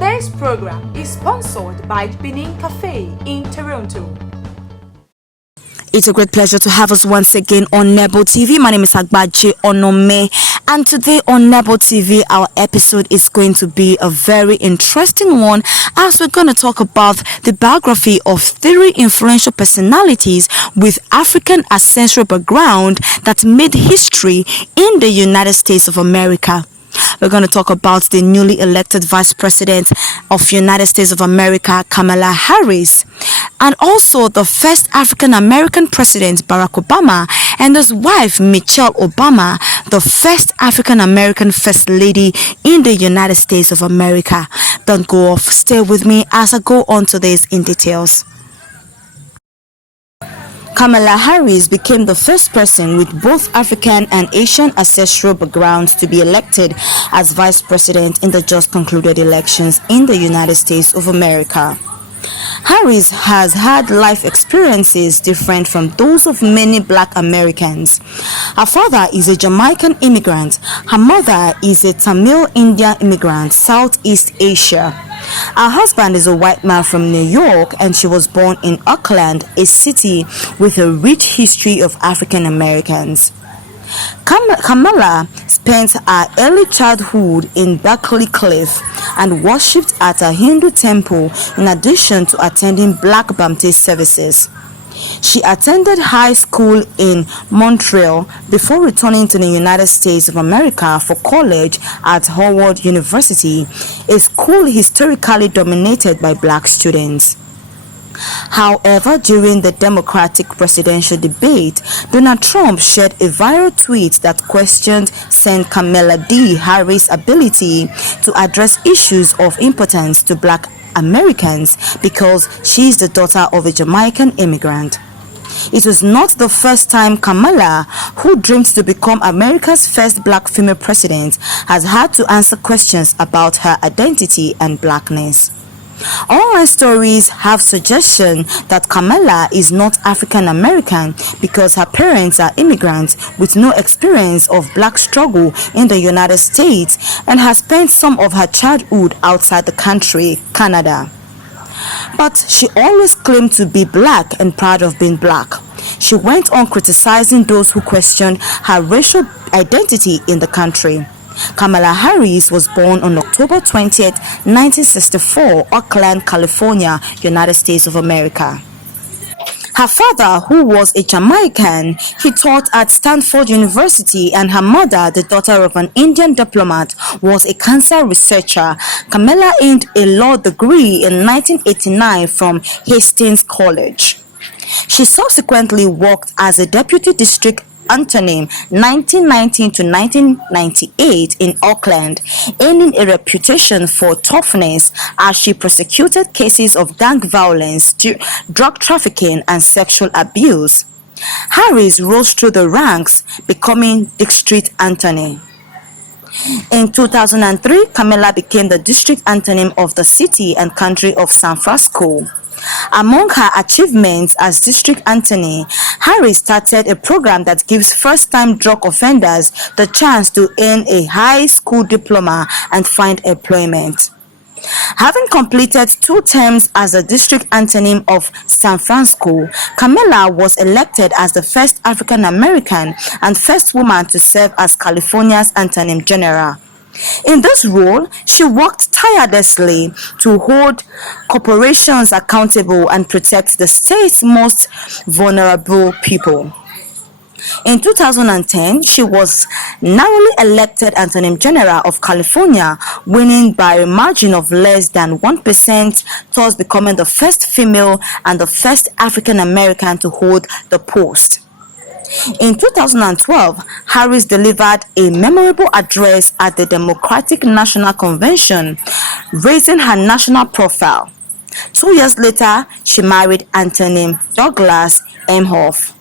Today's program is sponsored by Benin Cafe in Toronto. It's a great pleasure to have us once again on Nebo TV. My name is Agbaje Onome, and today on Nebo TV, our episode is going to be a very interesting one, as we're going to talk about the biography of 3 influential personalities with African ancestral background that made history in the United States of America. We're going to talk about the newly elected Vice President of United States of America, Kamala Harris, and also the first African American President, Barack Obama, and his wife, Michelle Obama, the first African American First Lady in the United States of America. Don't go off. Stay with me as I go on to this in details. Kamala Harris became the first person with both African and Asian ancestral backgrounds to be elected as vice president in the just concluded elections in the United States of America. Harris has had life experiences different from those of many Black Americans. Her father is a Jamaican immigrant. Her mother is a Tamil Indian immigrant, Southeast Asia. Her husband is a white man from New York, and she was born in Auckland, a city with a rich history of African Americans. Kamala spent her early childhood in Berkeley Cliff and worshipped at a Hindu temple in addition to attending Black Baptist services. She attended high school in Montreal before returning to the United States of America for college at Howard University, a school historically dominated by Black students. However, during the Democratic presidential debate, Donald Trump shared a viral tweet that questioned Senator Kamala Harris' ability to address issues of importance to Black Americans because she is the daughter of a Jamaican immigrant. It was not the first time Kamala, who dreamed to become America's first Black female president, has had to answer questions about her identity and Blackness. Online stories have suggestion that Kamala is not African American because her parents are immigrants with no experience of Black struggle in the United States and has spent some of her childhood outside the country, Canada. But she always claimed to be Black and proud of being Black. She went on criticizing those who questioned her racial identity in the country. Kamala Harris was born on October 20, 1964, Oakland, California, United States of America. Her father, who was a Jamaican, he taught at Stanford University, and her mother, the daughter of an Indian diplomat, was a cancer researcher. Kamala earned a law degree in 1989 from Hastings College. She subsequently worked as a deputy district attorney 1919 to 1998 in Auckland, earning a reputation for toughness as she prosecuted cases of gang violence, drug trafficking, and sexual abuse. Harris rose through the ranks, becoming district attorney. In 2003, Kamala became the district attorney of the city and county of San Francisco. Among her achievements as district attorney, Harris started a program that gives first-time drug offenders the chance to earn a high school diploma and find employment. Having completed 2 terms as the district attorney of San Francisco, Kamala was elected as the first African American and first woman to serve as California's Attorney General. In this role, she worked tirelessly to hold corporations accountable and protect the state's most vulnerable people. In 2010, she was narrowly elected Attorney General of California, winning by a margin of less than 1%, thus becoming the first female and the first African American to hold the post. In 2012, Harris delivered a memorable address at the Democratic National Convention, raising her national profile. 2 years later, she married Anthony Douglas Emhoff.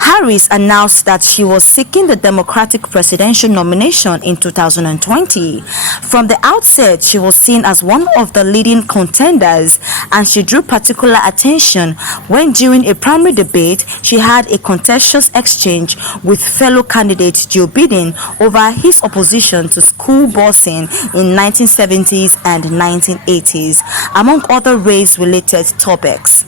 Harris announced that she was seeking the Democratic presidential nomination in 2020. From the outset, she was seen as one of the leading contenders, and she drew particular attention when during a primary debate she had a contentious exchange with fellow candidate Joe Biden over his opposition to school busing in 1970s and 1980s, among other race-related topics.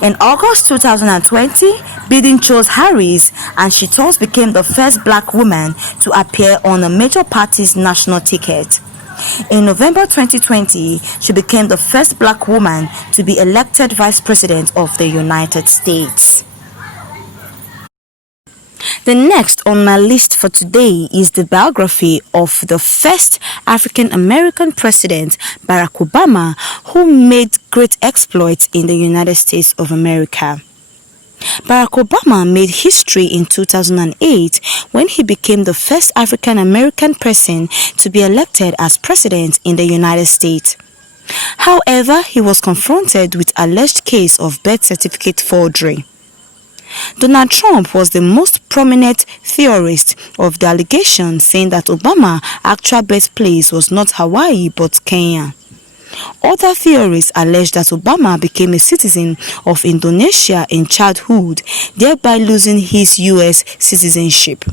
In August 2020, Biden chose Harris, and she thus became the first black woman to appear on a major party's national ticket. In November 2020, she became the first black woman to be elected Vice President of the United States. The next on my list for today is the biography of the first African American president, Barack Obama, who made great exploits in the United States of America. Barack Obama made history in 2008 when he became the first African American person to be elected as president in the United States. However, he was confronted with alleged case of birth certificate forgery. Donald Trump was the most prominent theorist of the allegation, saying that Obama's actual birthplace was not Hawaii but Kenya. Other theorists allege that Obama became a citizen of Indonesia in childhood, thereby losing his U.S. citizenship.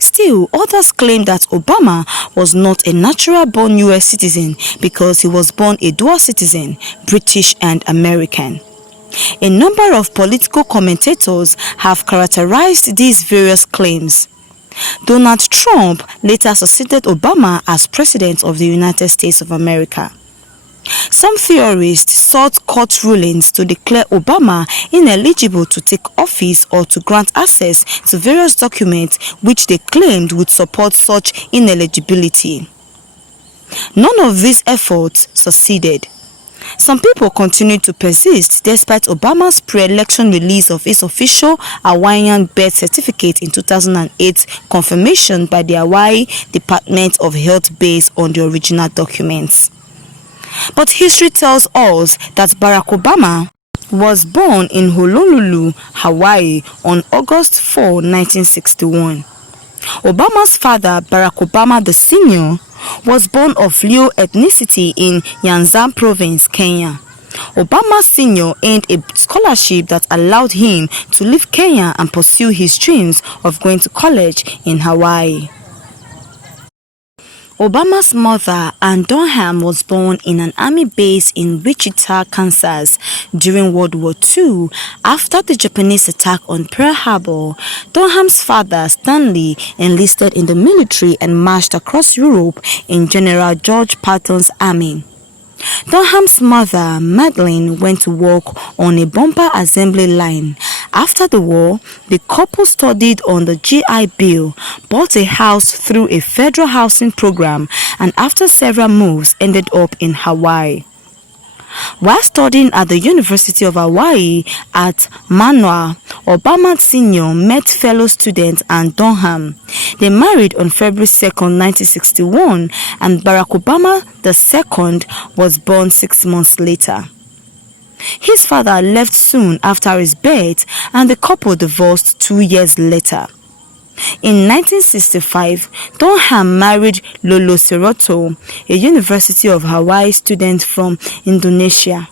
Still, others claim that Obama was not a natural-born U.S. citizen because he was born a dual citizen, British and American. A number of political commentators have characterized these various claims. Donald Trump later succeeded Obama as President of the United States of America. Some theorists sought court rulings to declare Obama ineligible to take office or to grant access to various documents which they claimed would support such ineligibility. None of these efforts succeeded. Some people continued to persist despite Obama's pre-election release of his official Hawaiian birth certificate in 2008 confirmation by the Hawaii Department of Health based on the original documents. But history tells us that Barack Obama was born in Honolulu, Hawaii on August 4, 1961. Obama's father, Barack Obama the Sr., was born of Luo ethnicity in Nyanza province, Kenya. Obama Sr. earned a scholarship that allowed him to leave Kenya and pursue his dreams of going to college in Hawaii. Obama's mother, Ann Dunham, was born in an army base in Wichita, Kansas during World War II. After the Japanese attack on Pearl Harbor, Dunham's father, Stanley, enlisted in the military and marched across Europe in General George Patton's army. Dunham's mother, Madeline, went to work on a bomber assembly line. After the war, the couple studied on the GI Bill, bought a house through a federal housing program, and after several moves ended up in Hawaii. While studying at the University of Hawaii at Manoa, Obama Sr. met fellow student Ann Dunham. They married on February 2, 1961, and Barack Obama II was born 6 months later. His father left soon after his birth, and the couple divorced 2 years later. In 1965, Dunham married Lolo Seroto, a University of Hawaii student from Indonesia.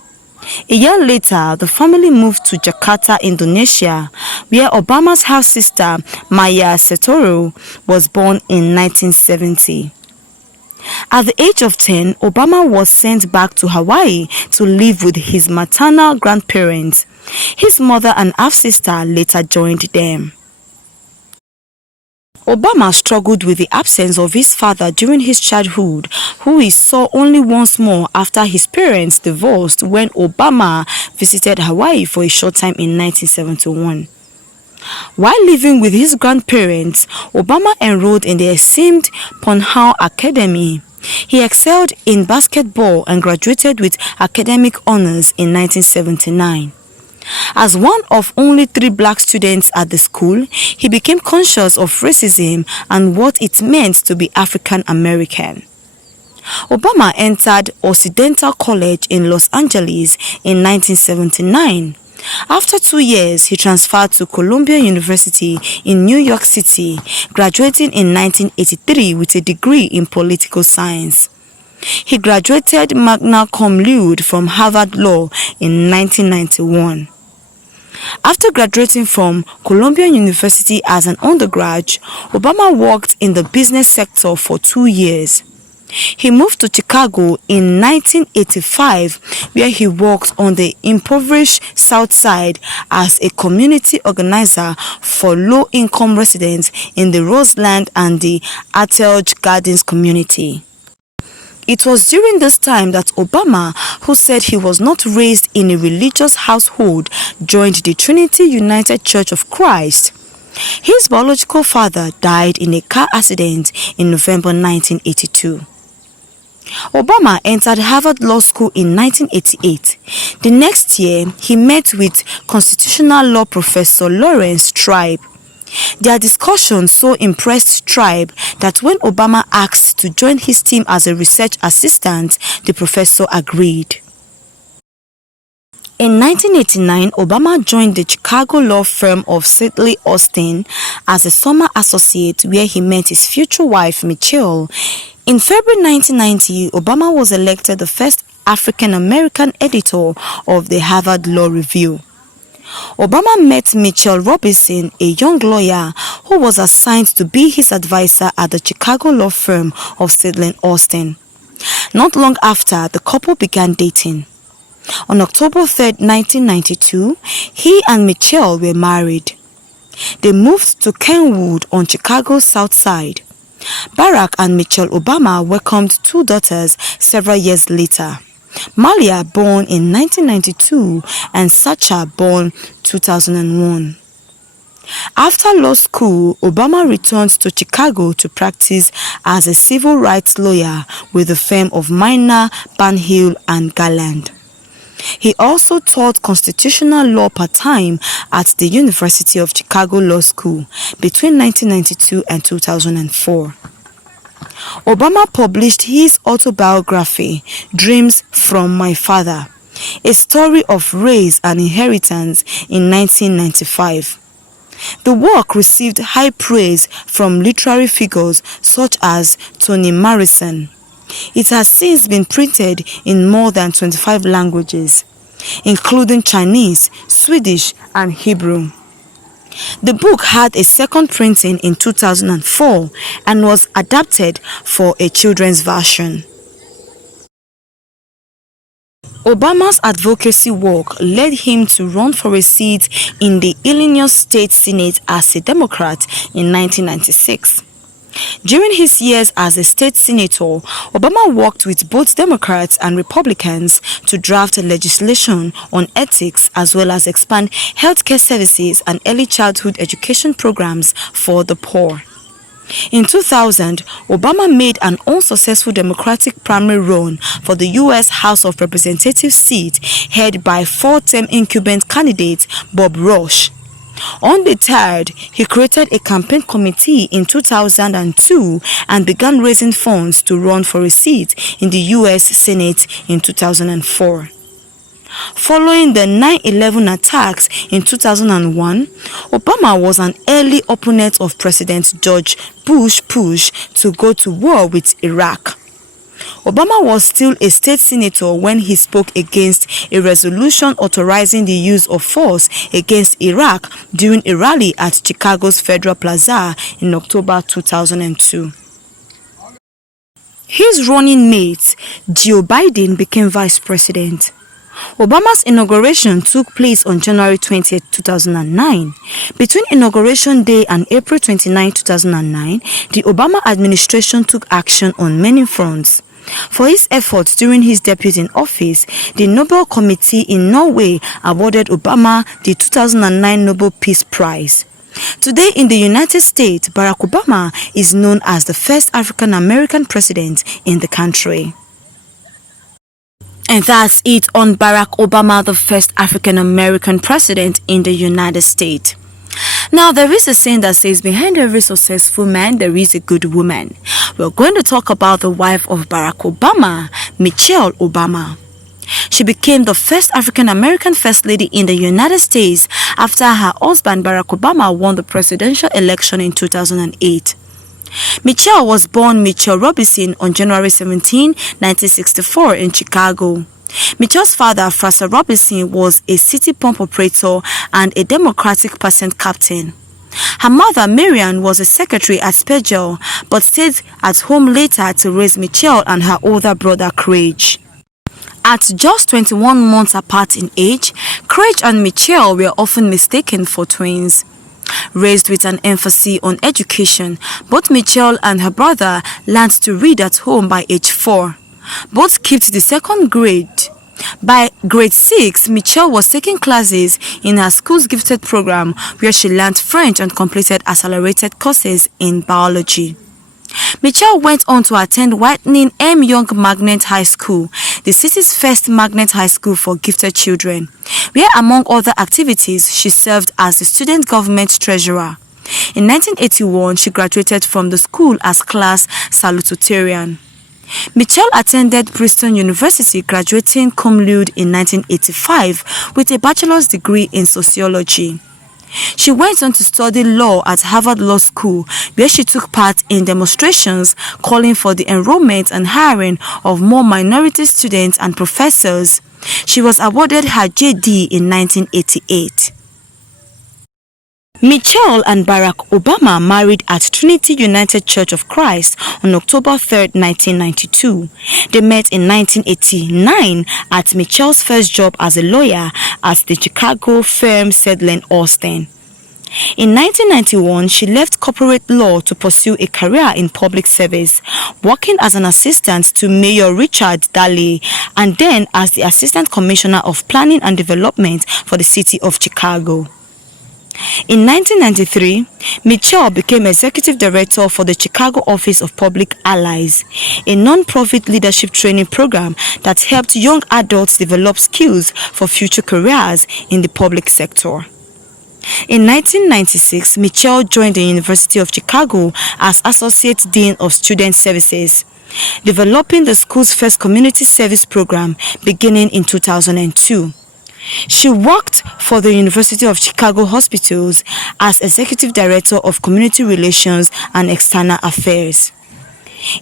A year later, the family moved to Jakarta, Indonesia, where Obama's half-sister, Maya Setoro, was born in 1970. At the age of 10, Obama was sent back to Hawaii to live with his maternal grandparents. His mother and half-sister later joined them. Obama struggled with the absence of his father during his childhood, who he saw only once more after his parents divorced when Obama visited Hawaii for a short time in 1971. While living with his grandparents, Obama enrolled in the esteemed Punahou Academy. He excelled in basketball and graduated with academic honors in 1979. As one of only 3 black students at the school, he became conscious of racism and what it meant to be African American. Obama entered Occidental College in Los Angeles in 1979. After 2 years, he transferred to Columbia University in New York City, graduating in 1983 with a degree in political science. He graduated magna cum laude from Harvard Law in 1991. After graduating from Columbia University as an undergrad, Obama worked in the business sector for 2 years. He moved to Chicago in 1985, where he worked on the impoverished South Side as a community organizer for low-income residents in the Roseland and the Artelge Gardens community. It was during this time that Obama, who said he was not raised in a religious household, joined the Trinity United Church of Christ. His biological father died in a car accident in November 1982. Obama entered Harvard Law School in 1988. The next year, he met with constitutional law professor Lawrence Tribe. Their discussion so impressed Tribe that when Obama asked to join his team as a research assistant, the professor agreed. In 1989, Obama joined the Chicago law firm of Sidley Austin as a summer associate, where he met his future wife, Michelle. In February 1990, Obama was elected the first African-American editor of the Harvard Law Review. Obama met Mitchell Robinson, a young lawyer who was assigned to be his advisor at the Chicago law firm of Sidley Austin. Not long after, the couple began dating. On October 3, 1992, he and Mitchell were married. They moved to Kenwood on Chicago's South Side. Barack and Michelle Obama welcomed 2 daughters several years later. Malia, born in 1992, and Sacha, born 2001. After law school, Obama returned to Chicago to practice as a civil rights lawyer with the firm of Minor, Barnhill and Garland. He also taught constitutional law part-time at the University of Chicago Law School between 1992 and 2004. Obama published his autobiography, Dreams from My Father, a story of race and inheritance, in 1995. The work received high praise from literary figures such as Toni Morrison. It has since been printed in more than 25 languages, including Chinese, Swedish, and Hebrew. The book had a second printing in 2004 and was adapted for a children's version. Obama's advocacy work led him to run for a seat in the Illinois State Senate as a Democrat in 1996. During his years as a state senator, Obama worked with both Democrats and Republicans to draft legislation on ethics as well as expand healthcare services and early childhood education programs for the poor. In 2000, Obama made an unsuccessful Democratic primary run for the U.S. House of Representatives seat held by 4-term incumbent candidate Bob Rush. Undeterred, he created a campaign committee in 2002 and began raising funds to run for a seat in the U.S. Senate in 2004. Following the 9/11 attacks in 2001, Obama was an early opponent of President George Bush's push to go to war with Iraq. Obama was still a state senator when he spoke against a resolution authorizing the use of force against Iraq during a rally at Chicago's Federal Plaza in October 2002. His running mate, Joe Biden, became vice president. Obama's inauguration took place on January 20, 2009. Between Inauguration Day and April 29, 2009, the Obama administration took action on many fronts. For his efforts during his debut in office, the Nobel Committee in Norway awarded Obama the 2009 Nobel Peace Prize. Today in the United States, Barack Obama is known as the first African-American president in the country. And that's it on Barack Obama, the first African-American president in the United States. Now, there is a saying that says, behind every successful man, there is a good woman. We're going to talk about the wife of Barack Obama, Michelle Obama. She became the first African-American First Lady in the United States after her husband Barack Obama won the presidential election in 2008. Michelle was born Mitchell Robinson on January 17, 1964 in Chicago. Mitchell's father, Fraser Robinson, was a city pump operator and a Democratic percent captain. Her mother, Marian, was a secretary at Spegel, but stayed at home later to raise Michelle and her older brother, Craig. At just 21 months apart in age, Craig and Michelle were often mistaken for twins. Raised with an emphasis on education, both Michelle and her brother learned to read at home by age 4. Both skipped the second grade. By grade 6, Michelle was taking classes in her school's gifted program where she learned French and completed accelerated courses in biology. Michelle went on to attend Whitney M. Young Magnet High School, the city's first magnet high school for gifted children, where among other activities she served as the student government treasurer. In 1981, she graduated from the school as class salutatorian. Michelle attended Princeton University, graduating cum laude in 1985 with a bachelor's degree in sociology. She went on to study law at Harvard Law School, where she took part in demonstrations calling for the enrollment and hiring of more minority students and professors. She was awarded her JD in 1988. Michelle and Barack Obama married at Trinity United Church of Christ on October 3, 1992. They met in 1989 at Michelle's first job as a lawyer at the Chicago firm Sedlen Austin. In 1991, she left corporate law to pursue a career in public service, working as an assistant to Mayor Richard Daley and then as the Assistant Commissioner of Planning and Development for the city of Chicago. In 1993, Michelle became executive director for the Chicago Office of Public Allies, a non-profit leadership training program that helped young adults develop skills for future careers in the public sector. In 1996, Michelle joined the University of Chicago as Associate Dean of Student Services, developing the school's first community service program beginning in 2002. She worked for the University of Chicago Hospitals as Executive Director of Community Relations and External Affairs.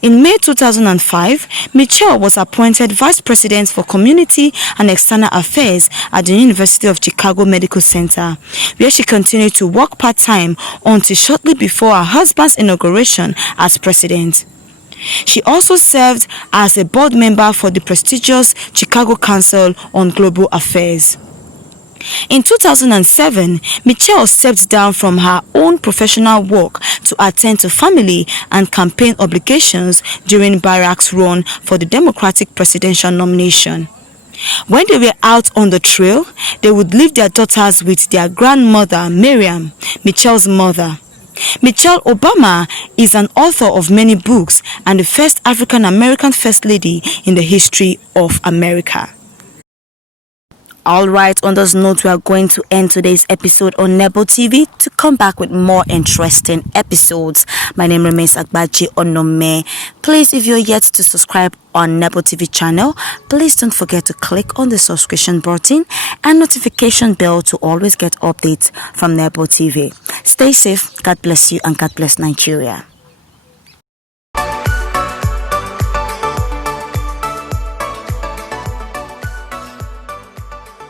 In May 2005, Michelle was appointed Vice President for Community and External Affairs at the University of Chicago Medical Center, where she continued to work part-time until shortly before her husband's inauguration as president. She also served as a board member for the prestigious Chicago Council on Global Affairs. In 2007, Michelle stepped down from her own professional work to attend to family and campaign obligations during Barack's run for the Democratic presidential nomination. When they were out on the trail, they would leave their daughters with their grandmother, Miriam, Michelle's mother. Michelle Obama is an author of many books and the first African-American First Lady in the history of America. Alright, on this note, we are going to end today's episode on Nebo TV to come back with more interesting episodes. My name remains Agbaji Onome. Please, if you're yet to subscribe on Nebo TV channel, please don't forget to click on the subscription button and notification bell to always get updates from Nebo TV. Stay safe, God bless you, and God bless Nigeria.